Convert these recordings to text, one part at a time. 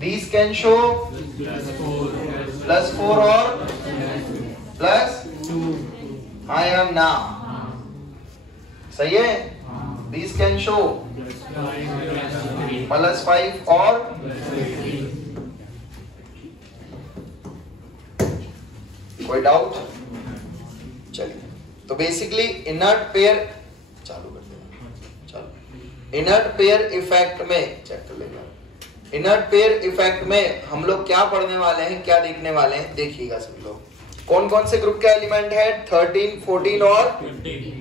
These can show +4 और +2 हाँ या ना, सही है। These can show +5 और कोई डाउट? चलिए, तो बेसिकली इनर्ट पेयर चालू करते हैं। चलो, इनर्ट पेयर इफेक्ट में चेक कर लेगा। इनर्ट पेयर इफेक्ट में हम लोग क्या पढ़ने वाले हैं, क्या देखने वाले हैं, देखिएगा सब लोग। कौन कौन से ग्रुप के एलिमेंट है? 13, 14 और 20।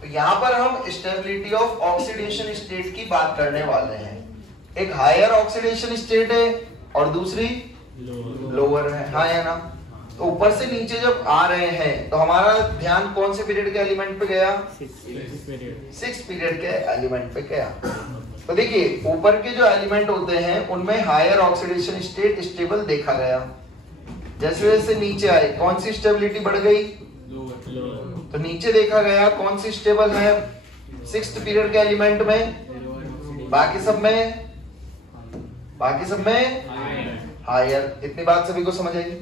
तो यहाँ पर हम स्टेबिलिटी ऑफ ऑक्सीडेशन स्टेट की बात करने वाले हैं। एक हायर ऑक्सीडेशन स्टेट है और दूसरी लोअर है, हाँ या ना। तो ऊपर से नीचे जब आ रहे हैं तो हमारा ध्यान कौन से पीरियड के एलिमेंट पे गया? 6 पीरियड के एलिमेंट पे गया। तो देखिए, ऊपर के जो एलिमेंट होते हैं उनमें हायर ऑक्सीडेशन स्टेट स्टेबल देखा गया। जैसे जैसे नीचे आए कौन सी स्टेबिलिटी बढ़ गई? तो नीचे देखा गया कौन सी स्टेबल है 6th पीरियड के एलिमेंट में, बाकी सब में हायर। इतनी बात सभी को समझ आई?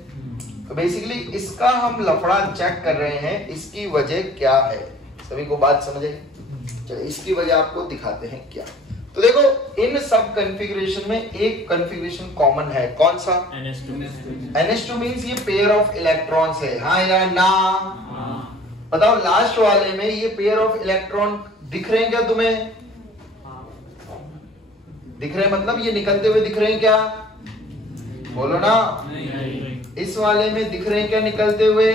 तो बेसिकली इसका हम लफड़ा चेक कर रहे हैं, इसकी वजह क्या है, सभी को बात समझ आई? चलिए, इसकी वजह आपको दिखाते हैं क्या। तो देखो, इन सब कॉन्फ़िगरेशन में एक कॉन्फ़िगरेशन कॉमन है, कौन सा? NH2 मींस ये पेयर ऑफ इलेक्ट्रॉन्स है, हाँ या ना? बताओ, लास्ट वाले में ये पेयर ऑफ इलेक्ट्रॉन दिख रहे हैं क्या तुम्हें? दिख रहे हैं मतलब ये निकलते हुए दिख रहे हैं क्या? बोलो ना। इस वाले में दिख रहे हैं क्या निकलते हुए?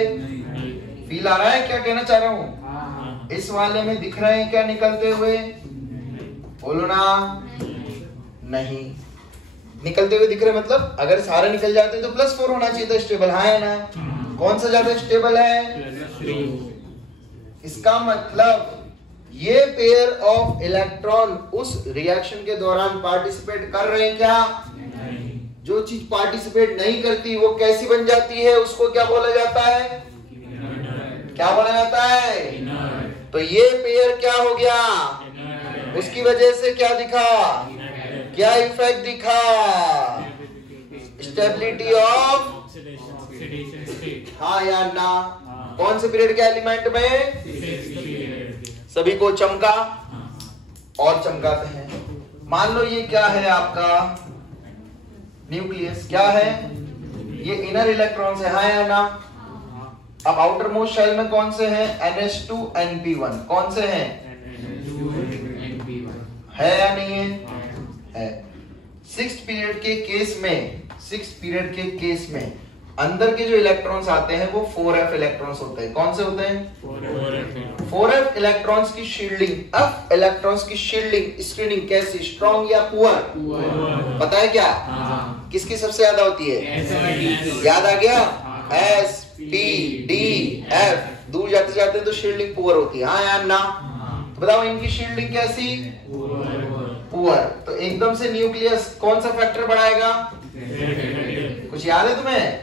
फील आ रहा है क्या कहना चाह रहा हूं? इस वाले में दिख रहे हैं क्या निकलते हुए? बोलो ना। नहीं, निकलते हुए दिख रहे मतलब अगर सारे निकल जाते तो +4 होना चाहिए था स्टेबल, हाँ या ना? कौन सा ज्यादा स्टेबल है? इसका मतलब ये पेयर ऑफ इलेक्ट्रॉन उस रिएक्शन के दौरान पार्टिसिपेट कर रहे हैं क्या? जो चीज पार्टिसिपेट नहीं करती वो कैसी बन जाती है, उसको क्या बोला जाता है? क्या बोला जाता है? तो ये पेयर क्या हो गया? उसकी वजह से क्या दिखा? क्या इफेक्ट दिखा? स्टेबिलिटी ऑफ, हाँ या ना? कौन से पीरियड के एलिमेंट में? सभी को चमका और चमकाते हैं। मान लो ये क्या है आपका न्यूक्लियस, क्या है ये? इनर इलेक्ट्रॉन्स है, हाँ या ना? अब आउटर मोस्ट शेल में कौन से हैं? NH2 NP1। कौन से हैं? है या नहीं है? 6th पीरियड के केस में अंदर के जो इलेक्ट्रॉन्स आते हैं वो 4f इलेक्ट्रॉन्स होते हैं। कौन से होते हैं? 4f इलेक्ट्रॉन्स की शील्डिंग, f इलेक्ट्रॉन्स की शील्डिंग स्क्रीनिंग कैसी, स्ट्रॉन्ग या पुअर? पता है क्या? किसकी सबसे ज्यादा होती है? याद आ गया? S P D F। दूर जाते जाते तो शील्डिंग पुअर होती है, हाँ या ना? तो बताओ इनकी शील्डिंग कैसी? पुअर। तो एकदम से न्यूक्लियस कौन सा फैक्टर बढ़ाएगा? कुछ याद है तुम्हें?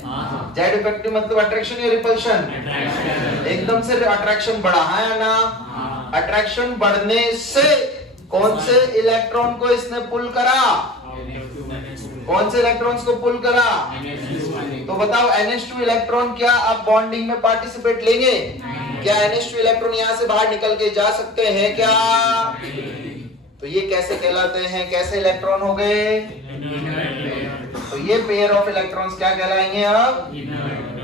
जेड इफेक्टिव मतलब अट्रैक्शन या रिपल्शन? एकदम से अट्रैक्शन बढ़ा, हाँ या ना? अट्रैक्शन बढ़ने से कौन से इलेक्ट्रॉन को इसने पुल करा? कौन से इलेक्ट्रॉन्स को पुल करा? तो बताओ NH2 इलेक्ट्रॉन क्या अब बॉन्डिंग में पार्टिसिपेट लेंगे? क्या NH2 इलेक्ट्रॉन यहां से बाहर निकल के जा सकते हैं क्या? तो ये कैसे कहलाते हैं? कैसे इलेक्ट्रॉन हो गए? तो ये पेयर ऑफ इलेक्ट्रॉन्स क्या कहलाएंगे? अब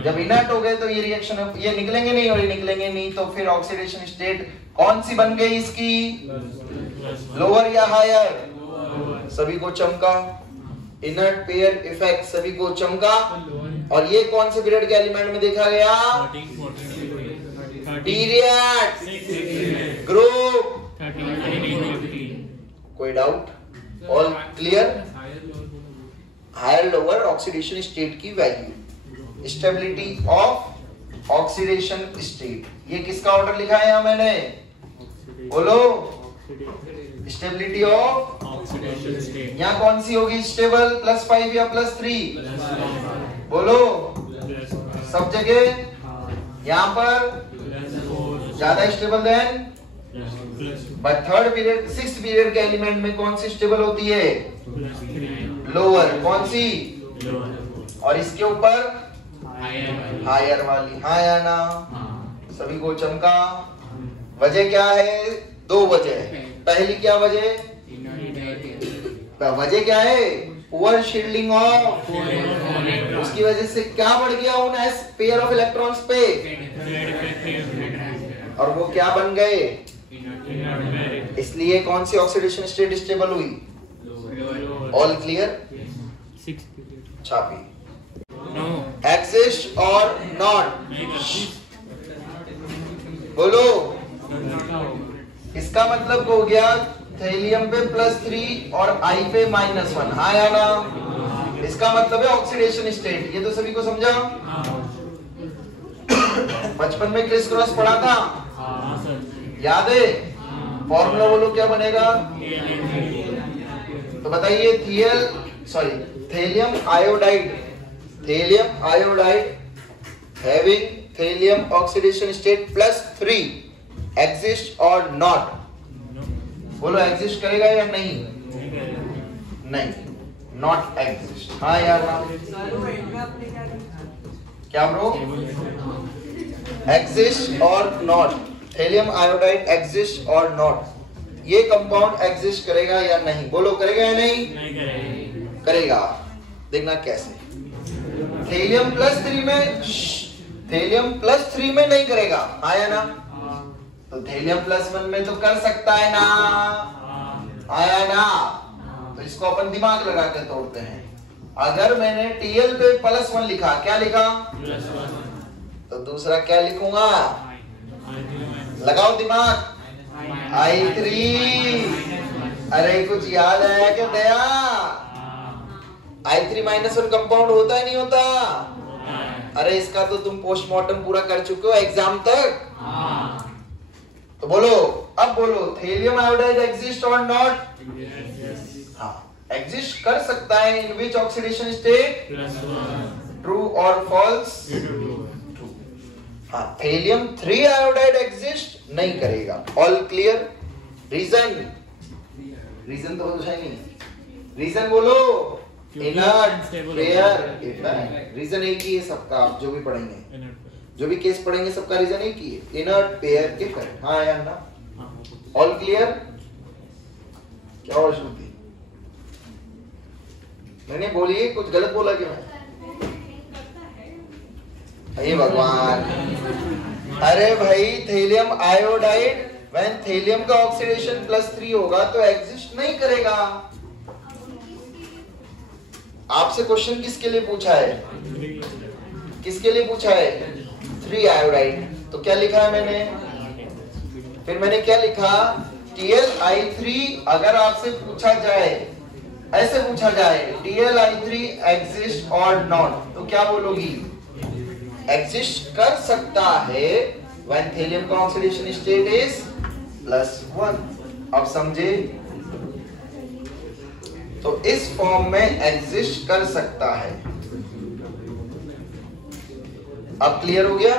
जब इनर्ट हो गए तो ये रिएक्शन, ये निकलेंगे नहीं और ये निकलेंगे नहीं, तो फिर ऑक्सीडेशन स्टेट कौन सी बन गई इसकी? लोअर या हायर? सभी को चमका। इनर्ट पेयर इफेक्ट सभी को चमका। और ये कौन से पीरियड के एलिमेंट में देखा गया? Period, group. कोई doubt? All clear? Higher lower oxidation state की value, stability of oxidation state. ये किसका ऑर्डर लिखा है यहां मैंने? बोलो। स्टेबिलिटी ऑफ ऑक्सीडेशन स्टेट यहाँ कौन सी होगी स्टेबल? +5 या +3? बोलो। सब जगह यहाँ पर ज्यादा stable then but third period sixth period के एलिमेंट में कौन सी स्टेबल होती है? लोअर। कौन सी? और इसके ऊपर हायर वाली। हाँ या ना? सभी को चमका। वजह क्या है? दो वजह। पहली क्या वजह? वजह क्या है? Poor shielding of. उसकी वजह से क्या बढ़ गया उन एस पेयर ऑफ इलेक्ट्रॉन्स पे, और वो क्या बन गए? इसलिए कौन सी ऑक्सीडेशन स्टेट स्टेबल हुई? All clear? छापी। एग्जिस्ट और नॉट? बोलो। इसका मतलब हो गया थेलियम पे +3 और I पे -1। हाँ या ना? इसका मतलब है ऑक्सीडेशन स्टेट। ये तो सभी को समझा? बचपन में क्रिस क्रॉस पढ़ा था, याद है? फॉर्मूला बोलो क्या बनेगा? तो बताइए। Thallium iodide, thallium iodide having thallium oxidation state +3 exist और नॉट? बोलो एग्जिस्ट करेगा या नहीं? नहीं, नॉट एग्जिस्ट। हाँ या ना? क्या ब्रो? एग्जिस्ट और नॉट। थेलियम आयोडाइड एग्जिस्ट और नॉट, ये कंपाउंड एग्जिस्ट करेगा या नहीं? बोलो करेगा या नहीं? करेगा। देखना कैसे। थेलियम +3 में नहीं करेगा। हाँ या ना? तो थेलियम +1 में तो कर सकता है ना? आया ना? तो इसको अपन दिमाग लगा कर तोड़ते हैं। अगर मैंने Tl पे +1 लिखा, क्या लिखा? तो दूसरा क्या लिखूंगा? लगाओ दिमाग। I3। अरे कुछ याद आया क्या दया? I3 -1 कंपाउंड होता है नहीं होता? अरे इसका तो तुम पोस्टमार्टम पूरा कर चुके हो एग्जाम तक। तो बोलो, अब बोलो, थेलियम आयोडाइड एग्जिस्ट और नॉट? हाँ, एग्जिस्ट कर सकता है। इन विच ऑक्सीडेशन स्टेट? ट्रू और फॉल्स? ट्रू। हाँ, थेलियम 3 आयोडाइड एग्जिस्ट नहीं करेगा। All clear? रीजन? रीजन तो पूछा ही नहीं। रीजन बोलो। Inert pair. रीजन एक ही है सबका। आप जो भी पढ़ेंगे, जो भी केस पढ़ेंगे, सबका रीजन एक ही है, इनर्ट पेयर के करंट। हाँ या ना? All clear? क्या और श्रुति? मैंने बोलिए, कुछ गलत बोला क्या मैं? हे भगवान। अरे भाई, थेलियम आयोडाइड व्हेन थेलियम का ऑक्सीडेशन +3 होगा तो एग्जिस्ट नहीं करेगा। आपसे क्वेश्चन किसके लिए पूछा है? किसके लिए पूछा है? 3 आयोडाइड। तो क्या लिखा है मैंने? फिर मैंने क्या लिखा? TlI3। अगर आपसे पूछा जाए, ऐसे पूछा जाए, TlI3 एग्जिस्ट और नॉट, तो क्या बोलोगी? एग्जिस्ट कर सकता है व्हेन थेलियम का ऑक्सीडेशन स्टेट इज +1। अब समझे? तो इस फॉर्म में एग्जिस्ट कर सकता है। अब क्लियर हो गया?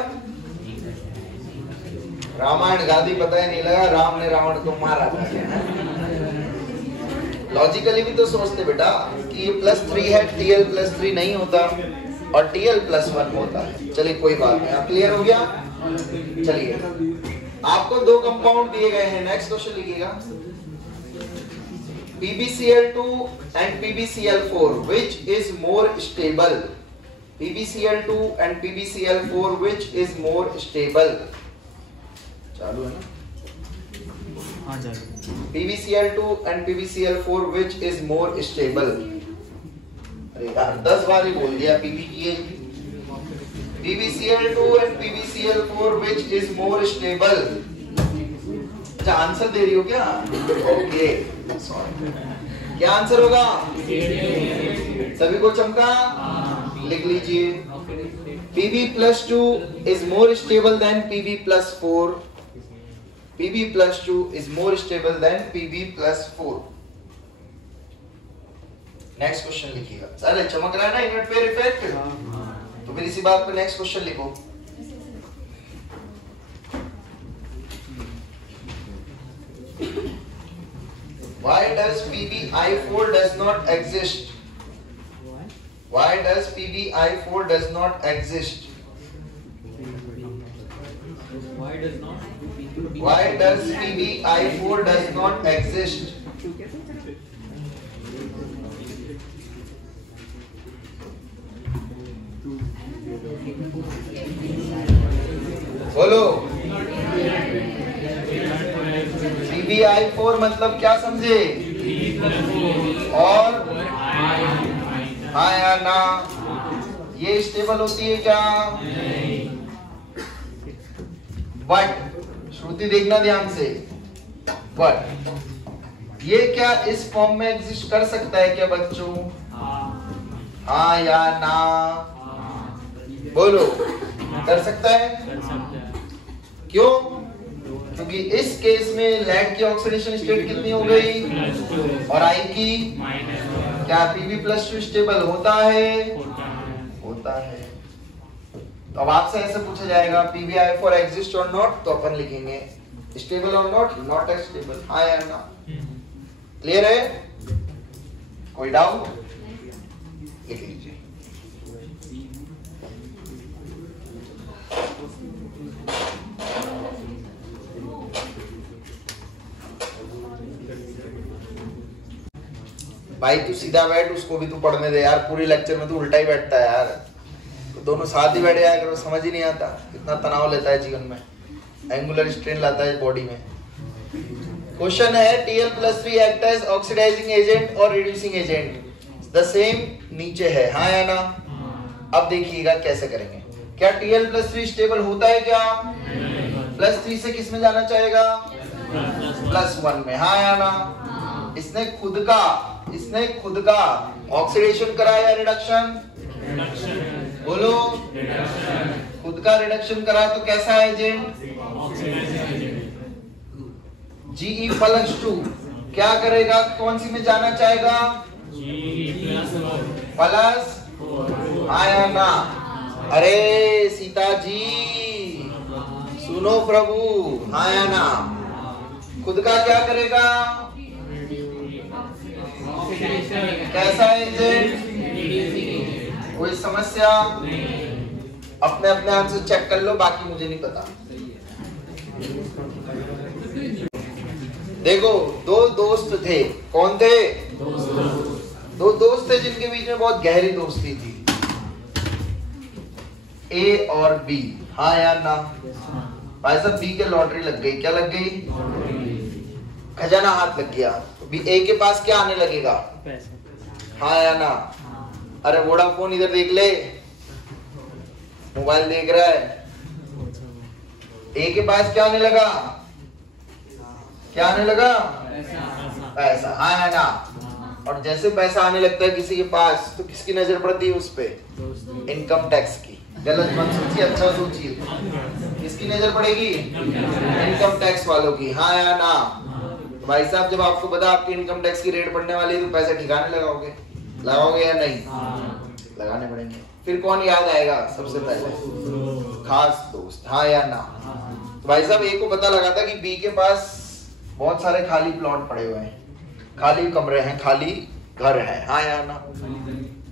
रामायण गादी पता ही नहीं लगा, राम ने रावण को मारा था। लॉजिकली भी तो सोचते बेटा कि ये +3 है, Tl +3 नहीं होता और Tl +1 होता है। चलिए कोई बात नहीं। अब क्लियर हो गया? चलिए, आपको 2 कंपाउंड दिए गए हैं। नेक्स्ट क्वेश्चन लिखिएगा। PbCl2 and PbCl4, which is more stable? PbCl2 and PbCl4, which is more stable? चालू है ना? हाँ चालू। PbCl2 and PbCl4, which is more stable? अरे यार 10 बार ही बोल दिया PbCl। PbCl2 and PbCl4, which is more stable? अच्छा, आंसर दे रही हो क्या? Okay, sorry. क्या आंसर होगा? सभी को चमका? लिख लीजिए। Pb+2 is more stable than Pb+4. Pb+2 is more stable than Pb+4. Next question लिखिएगा। चले, चमक रहा है ना इनवर्ट पेयर इफेक्ट? तो फिर इसी बात पे नेक्स्ट क्वेश्चन लिखो। does PbI4 does not exist? Why does PbI4 does not exist? Why does PbI4 does not exist? बोलो। PbI4 मतलब क्या समझे? और हाँ या ना? ये स्टेबल होती है क्या? बट श्रुति देखना ध्यान से, बट ये क्या इस फॉर्म में एग्जिस्ट कर सकता है क्या बच्चों? हाँ या ना? बोलो। कर सकता है? क्यों? क्योंकि इस केस में लेड की ऑक्सीडेशन स्टेट कितनी हो गई और आई की? क्या Pb+2 स्टेबल होता है? होता है। तो अब आपसे ऐसे पूछा जाएगा PbI4 एग्जिस्ट और नॉट, तो अपन लिखेंगे स्टेबल और नॉट, नॉट स्टेबल, हाँ या ना? क्लियर है? कोई डाउट? लिख लीजिए। भाई तू सीधा बैठ, उसको भी तू पढ़ने दे यार, पूरी लेक्चर में तू उल्टा ही बैठता है यार। तो दोनों साथ ही बैठे आया करो, समझ ही नहीं आता कितना तनाव लेता है जीवन में, एंगुलर स्ट्रेन लाता है बॉडी में। क्वेश्चन है Tl+3 act as oxidising agent और रिड्यूसिंग एजेंट, द सेम नीचे है, हाँ या ना? अब देखिएगा कैसे करेंगे। क्या Tl+3 स्टेबल होता है क्या? +3 से किस में जाना चाहेगा? +1 में, हाँ या ना? इसने खुद का ऑक्सीडेशन करा या रिडक्शन? बोलो। खुद का रिडक्शन करा तो कैसा एजेंट? Ge+2 क्या करेगा? कौन सी में जाना चाहेगा? प्लस, हाँ या ना? अरे सीता जी सुनो प्रभु, हाँ या ना? खुद का क्या करेगा? कैसा एजेंट? कोई समस्या? अपने अपने आंसर चेक कर लो, बाकी मुझे नहीं पता। देखो दो दोस्त थे, कौन थे? दो दोस्त थे जिनके बीच में बहुत गहरी दोस्ती थी, ए और बी, हाँ या ना? भाई साहब बी के लॉटरी लग गई, क्या लग गई? खजाना हाथ लग गया, तो ए के पास क्या आने लगेगा? हाँ या ना? अरे वोडाफोन इधर देख ले, मोबाइल देख रहा है, ए के पास क्या आने लगा? क्या आने लगा? पैसा, हाँ या ना? और जैसे पैसा आने लगता है किसी के पास, तो किसकी नजर पड़ती है उस पे? इनकम टैक्स की। गलत मत सोचिए, अच्छा सोचिए। किसकी नजर पड़ेगी? इनकम टैक्स वालों की, हाँ या ना? तो भाई साहब जब आपको पता आपकी इनकम टैक्स की रेट बढ़ने वाली है, तो पैसे ठिकाने लगाओगे या नहीं? लगाने पड़ेंगे। फिर कौन याद आएगा सबसे पहले? खास दोस्त, हाँ या ना? तो भाई साहब ए को पता लगा था कि बी के पास बहुत सारे खाली प्लॉट पड़े हुए हैं, खाली कमरे हैं, खाली घर है, हाँ या ना?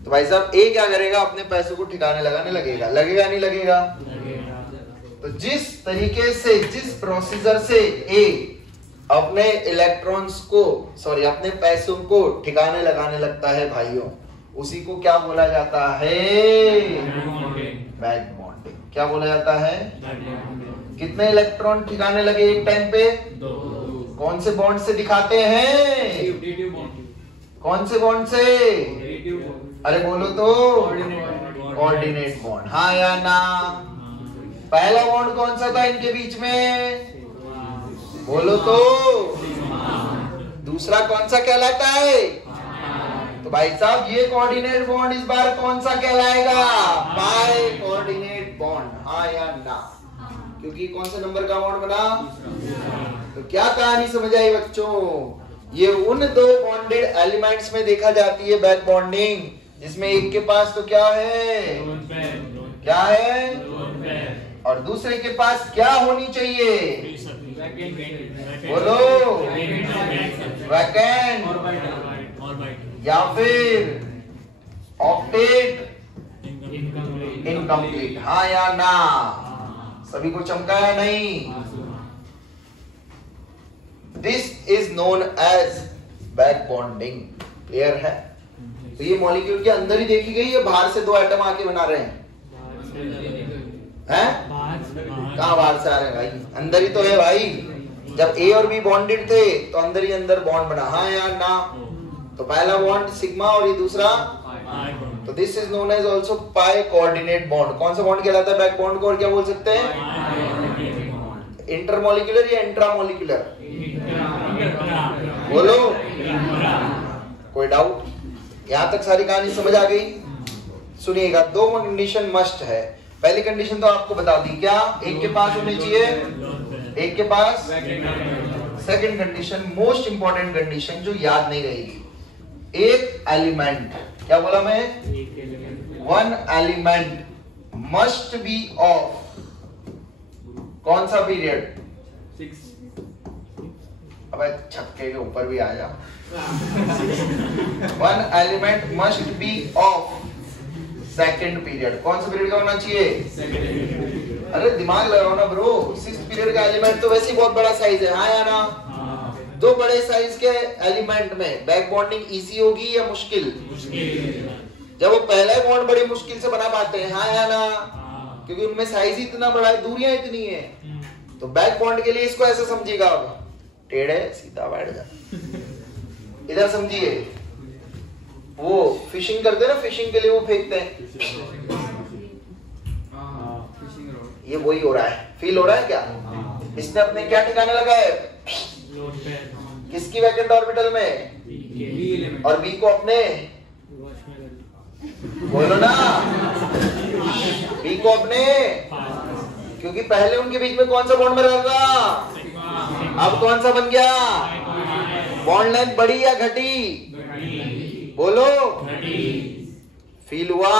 तो भाई साहब ए क्या करेगा? अपने पैसों को ठिकाने लगाने लगेगा, लगेगा नहीं लगेगा? तो जिस तरीके से, जिस प्रोसीजर से ए अपने इलेक्ट्रॉन्स को, सॉरी अपने पैसों को ठिकाने लगाने लगता है भाइयों, उसी को क्या बोला जाता है? Back bonding. क्या बोला जाता है? कितने इलेक्ट्रॉन ठिकाने लगे एक टाइम पे? कौन से बॉन्ड से दिखाते हैं? कौन से बॉन्ड से? अरे बोलो तो। कोऑर्डिनेट बॉन्ड, हाँ या ना? पहला बॉन्ड कौन सा था इनके बीच में? बोलो तो। दूसरा कौन सा कहलाता है? तो भाई साहब ये कोऑर्डिनेट बॉन्ड इस बार कौन सा कहलाएगा? बाय कोऑर्डिनेट बॉन्ड, हाँ या ना? क्योंकि कौन सा नंबर का बॉन्ड बना? तो क्या कहानी समझ आई बच्चों? ये उन दो बॉन्डेड एलिमेंट्स में देखा जाती है बैक बॉन्डिंग, जिसमें एक के पास तो क्या है? क्या है? और दूसरे के पास क्या होनी चाहिए? बोलो, वैकेंट या फिर ऑक्टेट, इनकम्प्लीट, हाँ या ना? सभी को चमका या नहीं? This is known as back bonding. Clear है? तो ये मॉलिक्यूल के अंदर ही देखी गई है, बाहर से दो एटम आके बना रहे हैं? कहाँ बाहर से आ रहे हैं भाई? अंदर ही तो है भाई। जब ए और बी बॉन्डेड थे तो अंदर ही अंदर बॉन्ड बना, हाँ या ना? तो पहला बॉन्ड सिग्मा और ये दूसरा, तो this is known as also pi coordinate bond. कौन सा बॉन्ड कहलाता है बैक बॉन्ड को, और क्या बोल सकते हैं? इंटरमोलिकुलर या इंट्रामोलिकुलर? बोलो, कोई डाउट? यहां तक सारी कहानी समझ आ गई? सुनिएगा, दो कंडीशन मस्ट है। पहली कंडीशन तो आपको बता दी, क्या? एक के पास होनी चाहिए, एक के पास। Second condition, most important condition जो याद नहीं रहेगी, एक एलिमेंट, क्या बोला मैं? One element must be of कौन सा पीरियड? 6। अबे छक्के के ऊपर भी आ जा। One element must be of second period. कौन सा पीरियड का होना चाहिए? अरे दिमाग लगाओ ना ब्रो, 6th पीरियड का एलिमेंट तो वैसे ही बहुत बड़ा साइज है, हाँ या ना? दो बड़े साइज के एलिमेंट में बैक बॉन्डिंग इजी होगी या मुश्किल? जब वो पहला बॉन्ड बड़ी मुश्किल से बना पाते हैं, हाँ या ना? क्योंकि उनमें साइज ही इतना बड़ा है, दूरियां इतनी है। तो बैक बॉन्ड के लिए इसको ऐसे समझिएगा, अब टेढ़े सीधा बैठ जा, इधर समझिए। वो फिशिंग करते हैं ना, फिशिंग के लिए वो फेंकते हैं, ये वही हो रहा है। फील हो रहा है क्या? इसने अपने क्या ठिकाने लगाए? किसकी वैकेंट ऑर्बिटल में? और बी को अपने, बोलो ना, बी को अपने, क्योंकि पहले उनके बीच में कौन सा बॉन्ड बना था? अब कौन सा बन गया? बॉन्ड लेंथ बढ़ी या घटी? बोलो, फील हुआ?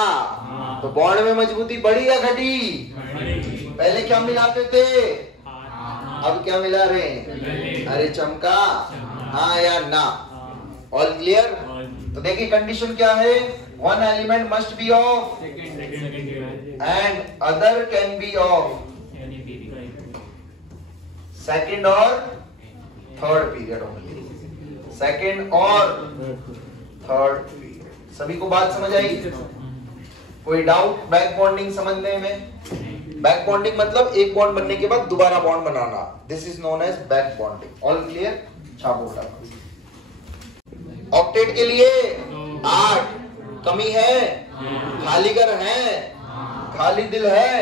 तो बॉन्ड में मजबूती बढ़ी या घटी? पहले क्या मिलाते थे, अब क्या मिला रहे? अरे चमका, हाँ या ना? All clear? तो देखिए कंडीशन क्या है, one element must be of and other can be of second और थर्ड पीरियड ओनली, सेकेंड और थर्ड पीरियड। सभी को बात समझ आई? कोई डाउट बैक बॉन्डिंग समझने में? बैक बॉन्डिंग मतलब एक बॉन्ड बनने के बाद दोबारा बॉन्ड बनाना, this is known as back bonding. All clear? छापो उठा। ऑक्टेट के लिए 8, कमी है, खाली घर है, खाली दिल है,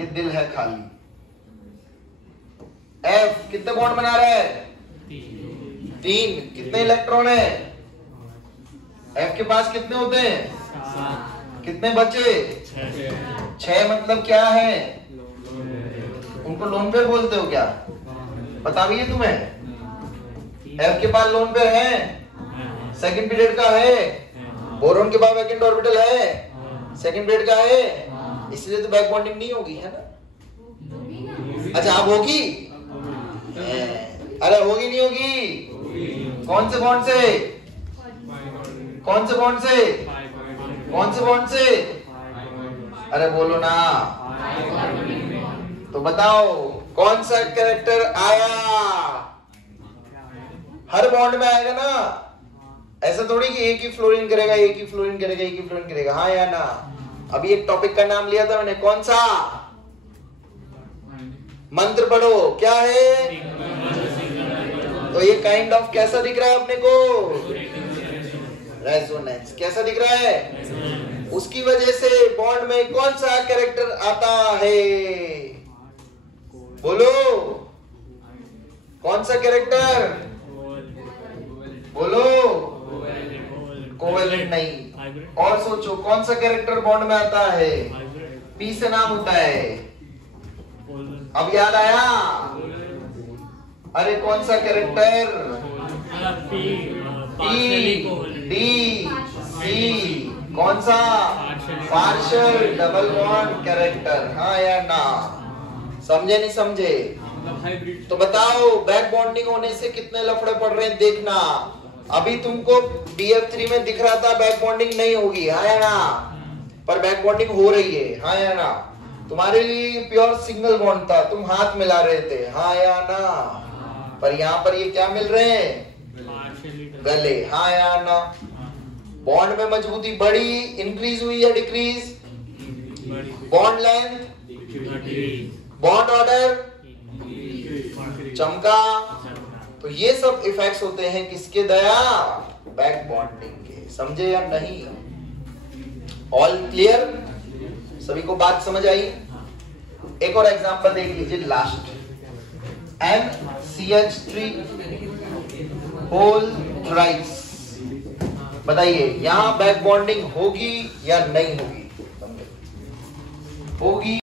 ये दिल है खाली। एफ कितने बॉन्ड बना रहा है? 3। कितने इलेक्ट्रॉन है एफ के पास? कितने होते हैं? कितने बचे? 6। मतलब क्या है? उनको लोन पेयर बोलते हो क्या? बता भी है तुम्हें? एफ के पास लोन पेयर है, सेकंड पीरियड का है, बोरॉन के पास वैकेंट ऑर्बिटल है, सेकंड पीरियड का है, इसलिए तो बैक बॉन्डिंग नहीं होगी, है ना? अच्छा अब होगी? अरे होगी नहीं होगी? कौन से बॉन्ड से? कौन से बॉन्ड से? कौन से बॉन्ड से? अरे बोलो ना, तो बताओ कौन सा कैरेक्टर आया? हर बॉन्ड में आएगा ना, ऐसा थोड़ी कि एक ही फ्लोरीन करेगा, एक ही फ्लोरीन करेगा, एक ही फ्लोरीन करेगा, हाँ या ना? अभी एक टॉपिक का नाम लिया था मैंने, कौन सा? मंत्र पढ़ो, क्या है? तो ये काइंड ऑफ कैसा दिख रहा है अपने को? रेजोनेंस। कैसा दिख रहा है? उसकी वजह से बॉन्ड में कौन सा कैरेक्टर आता है? बोलो, कौन सा कैरेक्टर? बोलो, कोवेलेंट नहीं। और सोचो कौन सा कैरेक्टर बॉन्ड में आता है? पी से नाम होता है। अब याद आया? अरे कौन सा कैरेक्टर? टी, डी, सी। कौन सा? पार्शियल डबल बॉन्ड कैरेक्टर, हाँ या ना? समझे नहीं समझे? तो बताओ बैक बॉन्डिंग होने से कितने लफड़े पड़ रहे हैं देखना। अभी तुमको BF3 में दिख रहा था बैक बॉन्डिंग नहीं होगी, हाँ या ना, पर बैक बॉन्डिंग हो रही है, हाँ या ना। तुम्हारे लिए प्योर सिंगल बॉन्ड था, तुम हाथ मिला रहे थे, हाँ या ना, पर यहाँ पर ये क्या मिल रहे हैं, गले, हाँ या ना। बॉन्ड में मजबूती बढ़ी, इंक्रीज हुई या decrease, bond length, bond order चमका। तो ये सब इफेक्ट्स होते हैं किसके दया, बैक बॉन्डिंग के। समझे या नहीं, ऑल क्लियर, सभी को बात समझ आई। एक और एग्जांपल देख लीजिए लास्ट, NCH3 होल थ्राइस। बताइए यहां बैक बॉन्डिंग होगी या नहीं होगी, होगी